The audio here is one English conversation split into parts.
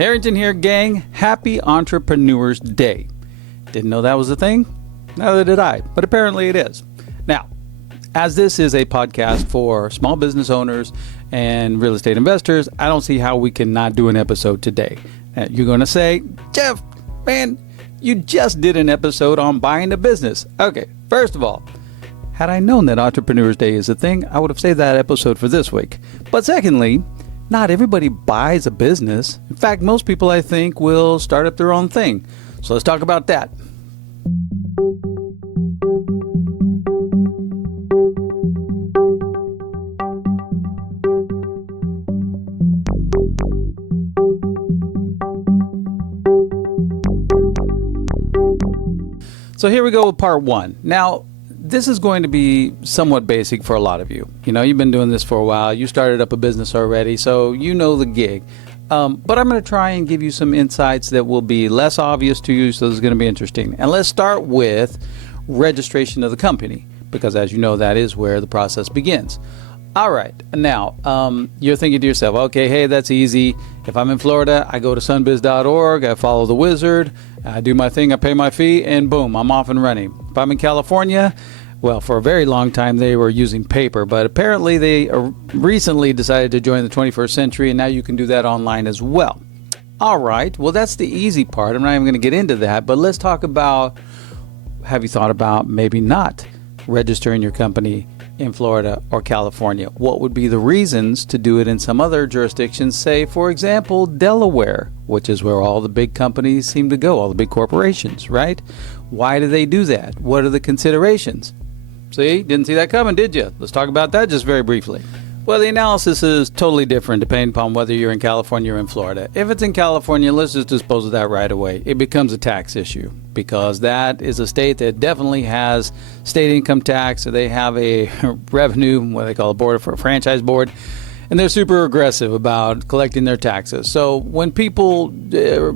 Harrington here, gang. Happy Entrepreneurs Day. Didn't know that was a thing? Neither did I, but apparently it is. Now, as this is a podcast for small business owners and real estate investors, I don't see how we can not do an episode today. Now, you're going to say, Jeff, man, you just did an episode on buying a business. Okay, first of all, had I known that Entrepreneurs Day is a thing, I would have saved that episode for this week. But secondly, not everybody buys a business. In fact, most people, I think, will start up their own thing. So let's talk about that. So here we go with part one. Now, this is going to be somewhat basic for a lot of you. You know, you've been doing this for a while. You started up a business already, so you know the gig. But I'm going to try and give you some insights that will be less obvious to you, so this is going to be interesting. And let's start with registration of the company, because as you know, that is where the process begins. All right. Now, you're thinking to yourself, okay, hey, that's easy. If I'm in Florida, I go to sunbiz.org, I follow the wizard, I do my thing, I pay my fee, and boom, I'm off and running. If I'm in California, well, for a very long time, they were using paper, but apparently they recently decided to join the 21st century, and now you can do that online as well. All right. Well, that's the easy part. I'm not even going to get into that, but let's talk about, have you thought about maybe not registering your company in Florida or California? What would be the reasons to do it in some other jurisdictions, say, for example, Delaware, which is where all the big companies seem to go, all the big corporations, right? Why do they do that? What are the considerations? See, didn't see that coming, did you? Let's talk about that just very briefly. Well, the analysis is totally different depending upon whether you're in California or in Florida. If it's in California, let's just dispose of that right away. It becomes a tax issue because that is a state that definitely has state income tax. So they have a revenue, what they call a board for a franchise board, and they're super aggressive about collecting their taxes. So when people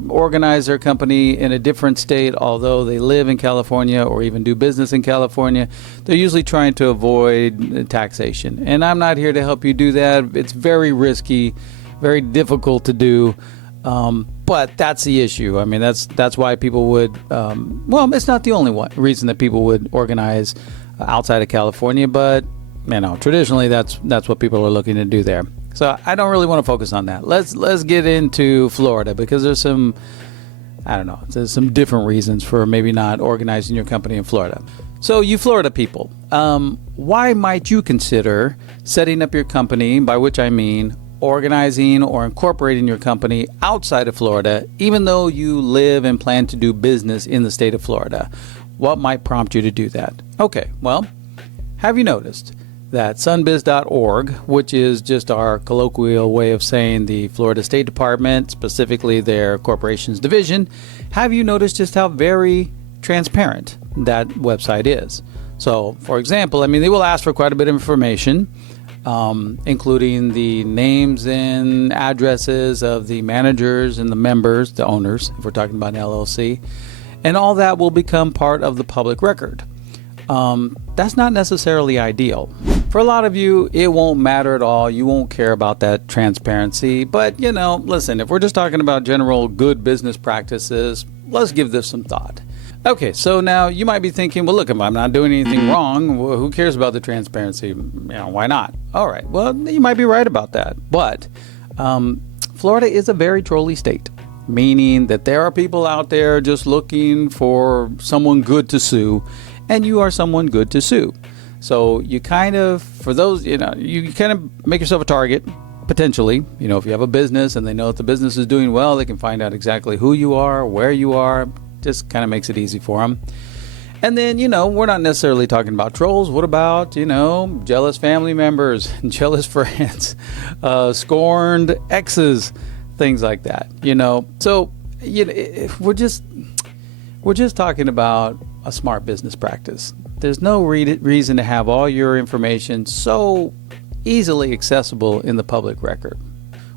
organize their company in a different state, although they live in California or even do business in California, they're usually trying to avoid taxation. And I'm not here to help you do that. It's very risky, very difficult to do. But that's the issue. I mean, that's why people would, well, it's not the only reason that people would organize outside of California, but you know, traditionally that's what people are looking to do there. So I don't really want to focus on that. Let's get into Florida because there's some, I don't know, there's some different reasons for maybe not organizing your company in Florida. So you Florida people, why might you consider setting up your company, by which I mean organizing or incorporating your company outside of Florida, even though you live and plan to do business in the state of Florida? What might prompt you to do that? Okay, well, have you noticed that sunbiz.org, which is just our colloquial way of saying the Florida State Department, specifically their corporations division, have you noticed just how very transparent that website is? So, for example, I mean, they will ask for quite a bit of information, including the names and addresses of the managers and the members, the owners, if we're talking about an LLC, and all that will become part of the public record. That's not necessarily ideal. For a lot of you, it won't matter at all. You won't care about that transparency. But, you know, listen, if we're just talking about general good business practices, let's give this some thought. Okay, so now you might be thinking, well, look, if I'm not doing anything wrong, well, who cares about the transparency? You know, why not? All right, well, you might be right about that. But Florida is a very trolly state, meaning that there are people out there just looking for someone good to sue, and you are someone good to sue. So you kind of, for those, you know, you kind of make yourself a target, potentially. You know, if you have a business and they know that the business is doing well, they can find out exactly who you are, where you are. Just kind of makes it easy for them. And then, you know, we're not necessarily talking about trolls. What about, you know, jealous family members, jealous friends, scorned exes, things like that, you know. So, you know, we're just talking about a smart business practice. There's no reason to have all your information so easily accessible in the public record.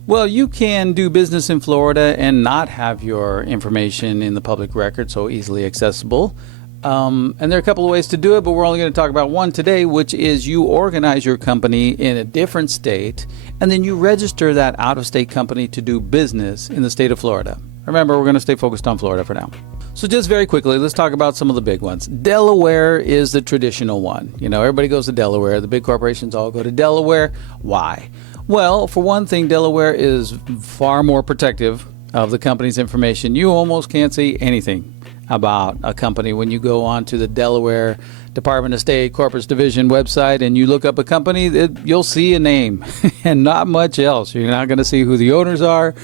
Well, you can do business in Florida and not have your information in the public record so easily accessible. And there are a couple of ways to do it, but we're only going to talk about one today, which is you organize your company in a different state, and then you register that out-of-state company to do business in the state of Florida. Remember, we're going to stay focused on Florida for now. So just very quickly, let's talk about some of the big ones. Delaware is the traditional one. You know, everybody goes to Delaware. The big corporations all go to Delaware. Why? Well, for one thing, Delaware is far more protective of the company's information. You almost can't see anything about a company when you go on to the Delaware Department of State Corporate Division website and you look up a company, you'll see a name and not much else. You're not going to see who the owners are.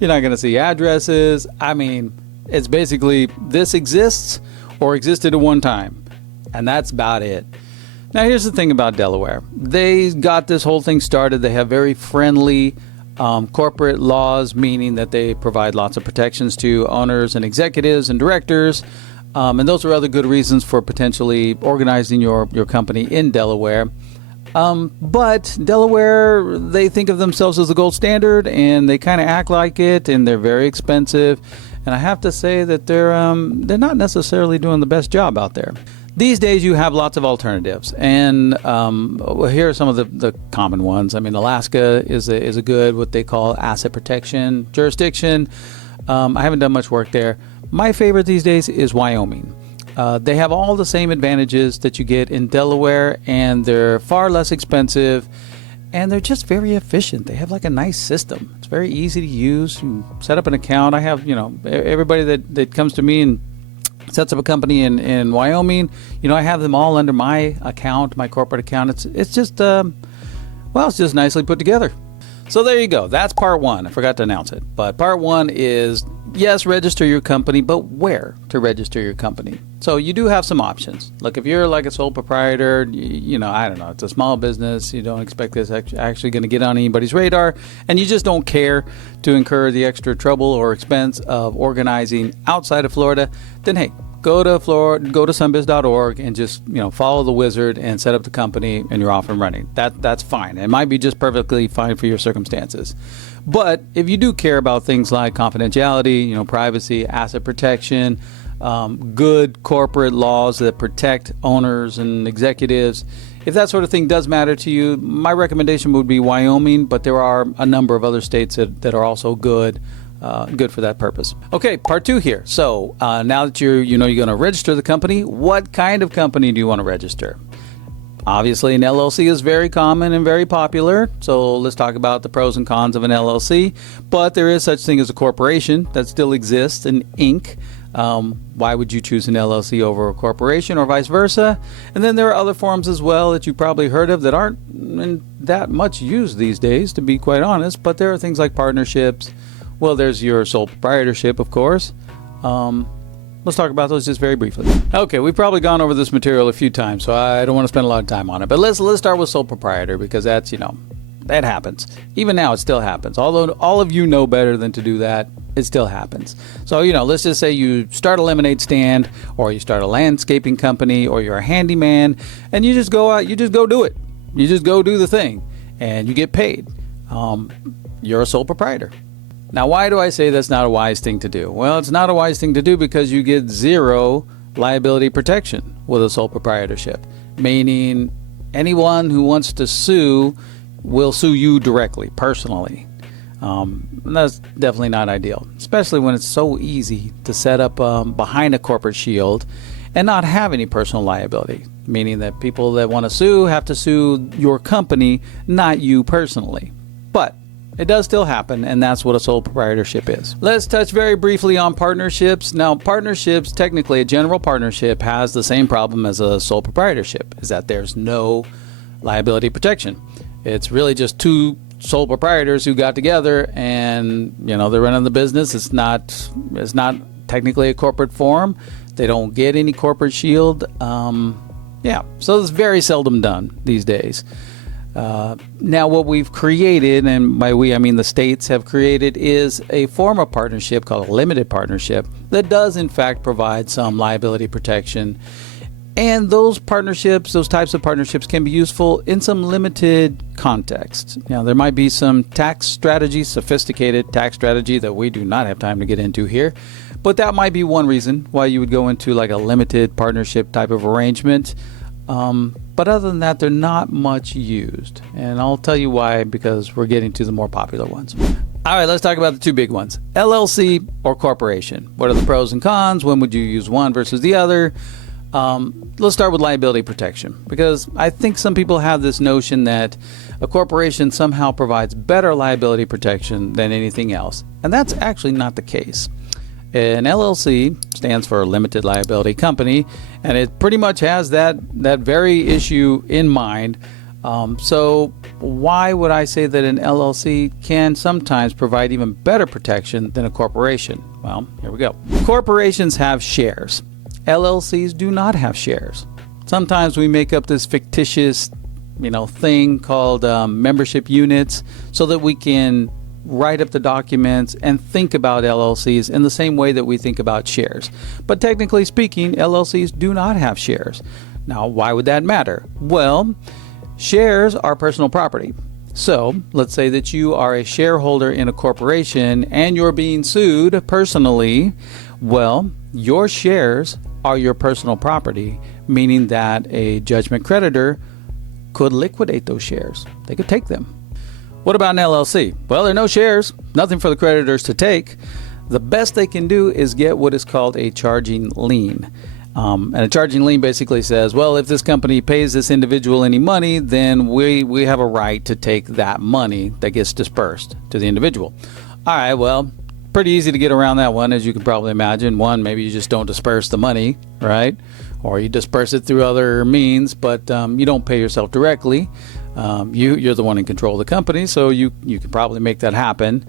You're not going to see addresses. I mean, it's basically this exists or existed at one time, and that's about it. Now, here's the thing about Delaware. They got this whole thing started. They have very friendly corporate laws, meaning that they provide lots of protections to owners and executives and directors. And those are other good reasons for potentially organizing your company in Delaware. But Delaware, they think of themselves as the gold standard, and they kind of act like it, and they're very expensive. And I have to say that they're not necessarily doing the best job out there. These days, you have lots of alternatives, and here are some of the common ones. I mean, Alaska is a good, what they call asset protection jurisdiction. I haven't done much work there. My favorite these days is Wyoming. They have all the same advantages that you get in Delaware, and they're far less expensive, and they're just very efficient. They have like a nice system. It's very easy to use. You set up an account. I have, everybody that comes to me and sets up a company in Wyoming, I have them all under my account, my corporate account. It's just, it's just nicely put together. So there you go. That's part one. I forgot to announce it. But part one is, yes, register your company, but where to register your company? So you do have some options. Look, if you're like a sole proprietor, I don't know, it's a small business, you don't expect this actually going to get on anybody's radar, and you just don't care to incur the extra trouble or expense of organizing outside of Florida, then hey, go to Florida, go to sunbiz.org and just, follow the wizard and set up the company and you're off and running. That's fine. It might be just perfectly fine for your circumstances. But if you do care about things like confidentiality, privacy, asset protection, good corporate laws that protect owners and executives, if that sort of thing does matter to you, my recommendation would be Wyoming, but there are a number of other states that are also good for that purpose. Okay, part two here. So now that you're going to register the company, what kind of company do you want to register? Obviously, an LLC is very common and very popular, so let's talk about the pros and cons of an LLC. But there is such thing as a corporation that still exists, an Inc. Why would you choose an LLC over a corporation or vice versa? And then there are other forms as well that you probably heard of that aren't that much used these days, to be quite honest. But there are things like partnerships. Well, there's your sole proprietorship, of course. Let's talk about those just very briefly. Okay, we've probably gone over this material a few times, so I don't want to spend a lot of time on it. But let's start with sole proprietor, because that's, that happens. Even now, it still happens. Although all of you know better than to do that, it still happens. So, let's just say you start a lemonade stand, or you start a landscaping company, or you're a handyman, and you just go out, you just go do it. You just go do the thing, and you get paid. You're a sole proprietor. Now, why do I say that's not a wise thing to do? Well, it's not a wise thing to do because you get zero liability protection with a sole proprietorship, meaning anyone who wants to sue will sue you directly, personally. And that's definitely not ideal, especially when it's so easy to set up behind a corporate shield and not have any personal liability, meaning that people that want to sue have to sue your company, not you personally. But it does still happen, and that's what a sole proprietorship is. Let's touch very briefly on partnerships. Now, partnerships, technically, a general partnership has the same problem as a sole proprietorship, is that there's no liability protection. It's really just two sole proprietors who got together and, they're running the business. It's not technically a corporate form. They don't get any corporate shield. So it's very seldom done these days. Now, what we've created, and by we I mean the states have created, is a form of partnership called a limited partnership that does in fact provide some liability protection. And those partnerships, those types of partnerships can be useful in some limited contexts. Now, there might be some tax strategy, sophisticated tax strategy that we do not have time to get into here. But that might be one reason why you would go into like a limited partnership type of arrangement. But other than that, they're not much used. And I'll tell you why, because we're getting to the more popular ones. All right, let's talk about the two big ones, LLC or corporation. What are the pros and cons? When would you use one versus the other? Let's start with liability protection, because I think some people have this notion that a corporation somehow provides better liability protection than anything else. And that's actually not the case. An LLC stands for limited liability company, and it pretty much has that very issue in mind. So why would I say that an LLC can sometimes provide even better protection than a corporation? Well, here we go. Corporations have shares. LLCs do not have shares. Sometimes we make up this fictitious, thing called membership units so that we can write up the documents and think about LLCs in the same way that we think about shares. But technically speaking, LLCs do not have shares. Now, why would that matter? Well, shares are personal property. So let's say that you are a shareholder in a corporation and you're being sued personally. Well, your shares are your personal property, meaning that a judgment creditor could liquidate those shares. They could take them. What about an LLC? Well, there are no shares, nothing for the creditors to take. The best they can do is get what is called a charging lien. And a charging lien basically says, well, if this company pays this individual any money, then we have a right to take that money that gets dispersed to the individual. All right, well, pretty easy to get around that one, as you can probably imagine. One, maybe you just don't disperse the money, right? Or you disperse it through other means, but you don't pay yourself directly. You're the one in control of the company, so you can probably make that happen.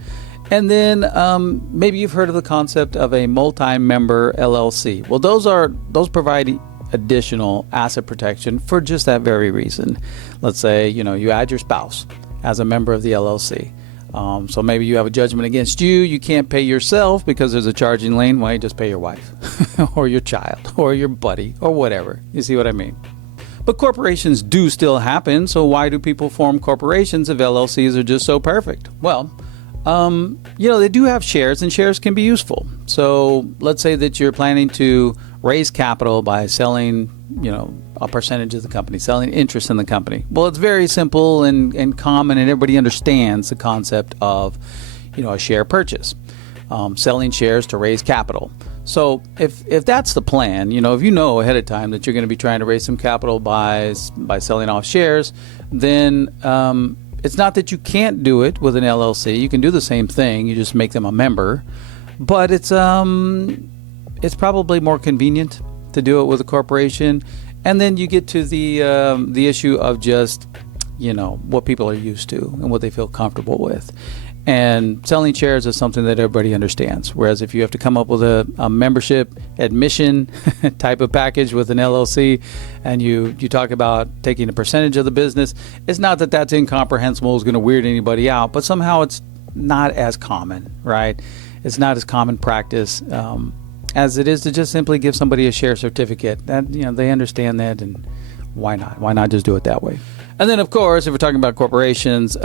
And then maybe you've heard of the concept of a multi-member LLC. Well, those provide additional asset protection for just that very reason. Let's say you add your spouse as a member of the LLC. So maybe you have a judgment against you. You can't pay yourself because there's a charging lien. Why don't you just pay your wife or your child or your buddy or whatever? You see what I mean? But corporations do still happen. So why do people form corporations if LLCs are just so perfect? Well, they do have shares, and shares can be useful. So let's say that you're planning to raise capital by selling, a percentage of the company, selling interest in the company. Well, it's very simple and common, and everybody understands the concept of, a share purchase, selling shares to raise capital. So if that's the plan, if you know ahead of time that you're going to be trying to raise some capital by selling off shares, then it's not that you can't do it with an LLC. You can do the same thing. You just make them a member, but it's probably more convenient to do it with a corporation. And then you get to the issue of just what people are used to and what they feel comfortable with. And selling shares is something that everybody understands. Whereas if you have to come up with a membership admission type of package with an LLC, and you talk about taking a percentage of the business, it's not that that's incomprehensible, is going to weird anybody out, but somehow it's not as common, right? It's not as common practice as it is to just simply give somebody a share certificate. That they understand that, and why not? Why not just do it that way? And then, of course, if we're talking about corporations,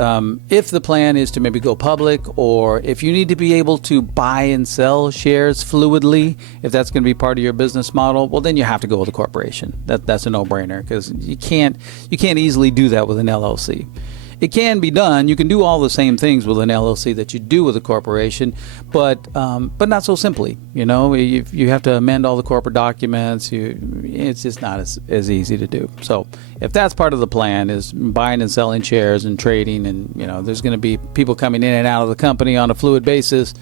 if the plan is to maybe go public, or if you need to be able to buy and sell shares fluidly, if that's going to be part of your business model, well, then you have to go with a corporation. That's a no-brainer, because you can't easily do that with an LLC. It can be done. You can do all the same things with an LLC that you do with a corporation, but not so simply. You have to amend all the corporate documents. It's just not as easy to do. So if that's part of the plan, is buying and selling shares and trading, and there's going to be people coming in and out of the company on a fluid basis,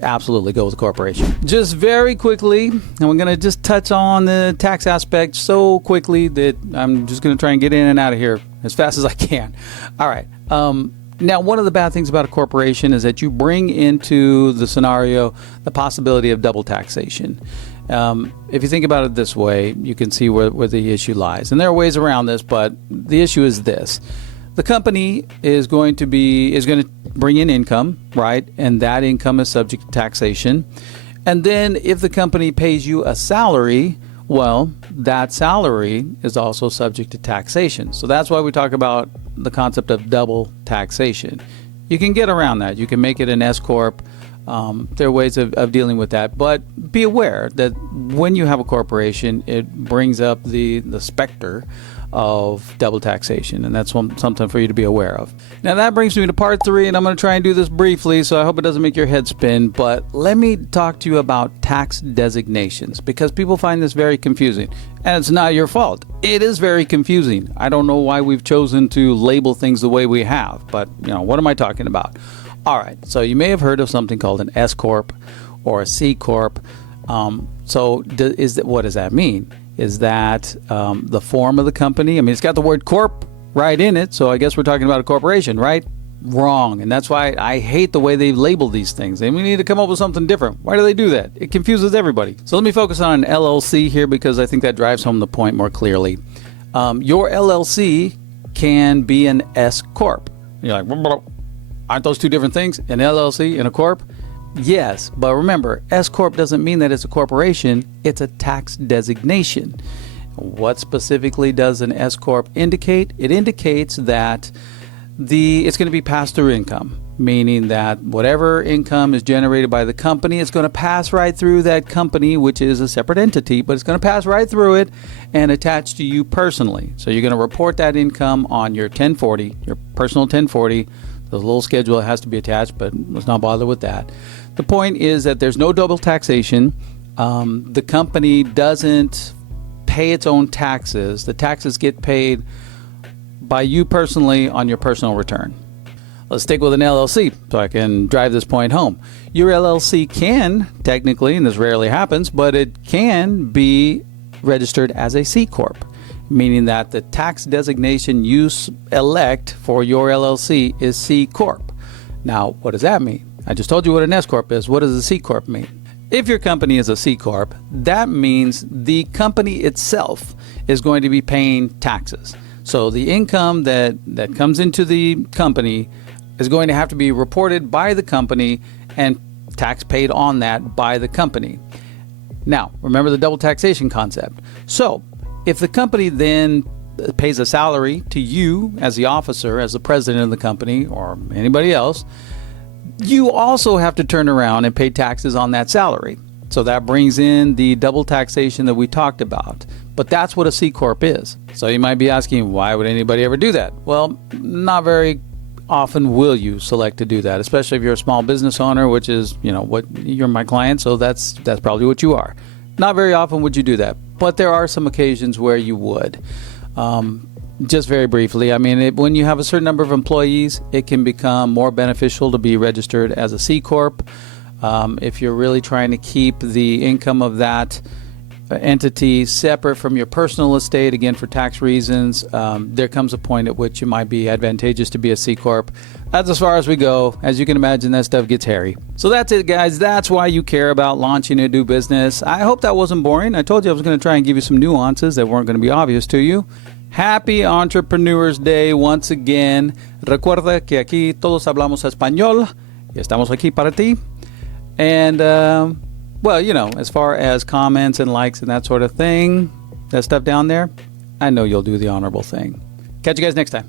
absolutely go with the corporation. Just very quickly, and we're going to just touch on the tax aspect so quickly that I'm just going to try and get in and out of here as fast as I can. All right. Now, one of the bad things about a corporation is that you bring into the scenario the possibility of double taxation. If you think about it this way, you can see where the issue lies. And there are ways around this, but the issue is this. The company is going to bring in income, right? And that income is subject to taxation. And then if the company pays you a salary, Well, that salary is also subject to taxation. So that's why we talk about the concept of double taxation. You can get around that. You can make it an S corp. There are ways of dealing with that, but be aware that when you have a corporation, it brings up the specter of double taxation, and that's something for you to be aware of. Now that brings me to part 3, and I'm going to try and do this briefly, so I hope it doesn't make your head spin, but let me talk to you about tax designations, because people find this very confusing, and it's not your fault. It is very confusing. I don't know why we've chosen to label things the way we have, but what am I talking about? All right, so you may have heard of something called an S corp or a C corp. What does that mean? Is that the form of the company? I mean, it's got the word corp right in it, so I guess we're talking about a corporation, right? Wrong, and that's why I hate the way they've labeled these things, and we need to come up with something different. Why do they do that? It confuses everybody. So let me focus on an LLC here, because I think that drives home the point more clearly. Your LLC can be an S corp. You're like, aren't those two different things? An LLC and a corp? Yes, but remember, S corp doesn't mean that it's a corporation. It's a tax designation. What specifically does an S corp indicate? It indicates that it's going to be pass-through income, meaning that whatever income is generated by the company, it's going to pass right through that company, which is a separate entity, but it's going to pass right through it and attach to you personally. So you're going to report that income on your 1040, your personal 1040. There's a little schedule that has to be attached, but let's not bother with that. The point is that there's no double taxation. The company doesn't pay its own taxes. The taxes get paid by you personally on your personal return. Let's stick with an LLC so I can drive this point home. Your LLC can technically, and this rarely happens, but it can be registered as a C corp, meaning that the tax designation you elect for your LLC is C corp. Now, what does that mean? I just told you what an S corp is. What does a C corp mean? If your company is a C corp, that means the company itself is going to be paying taxes. So the income that comes into the company is going to have to be reported by the company and tax paid on that by the company. Now, remember the double taxation concept. So if the company then pays a salary to you as the officer, as the president of the company, or anybody else, you also have to turn around and pay taxes on that salary. So that brings in the double taxation that we talked about. But that's what a C corp is. So you might be asking, why would anybody ever do that? Well, not very often will you select to do that, especially if you're a small business owner, which is, what you're my client, so that's probably what you are. Not very often would you do that, but there are some occasions where you would. Just very briefly, I mean, when you have a certain number of employees, it can become more beneficial to be registered as a C corp. If you're really trying to keep the income of that entity separate from your personal estate, again, for tax reasons, there comes a point at which it might be advantageous to be a C corp. That's as far as we go. As you can imagine, that stuff gets hairy. So that's it, guys. That's why you care about launching a new business. I hope that wasn't boring. I told you I was going to try and give you some nuances that weren't going to be obvious to you. Happy Entrepreneurs Day once again. Recuerda que aquí todos hablamos español y estamos aquí para ti. And, as far as comments and likes and that sort of thing, that stuff down there, I know you'll do the honorable thing. Catch you guys next time.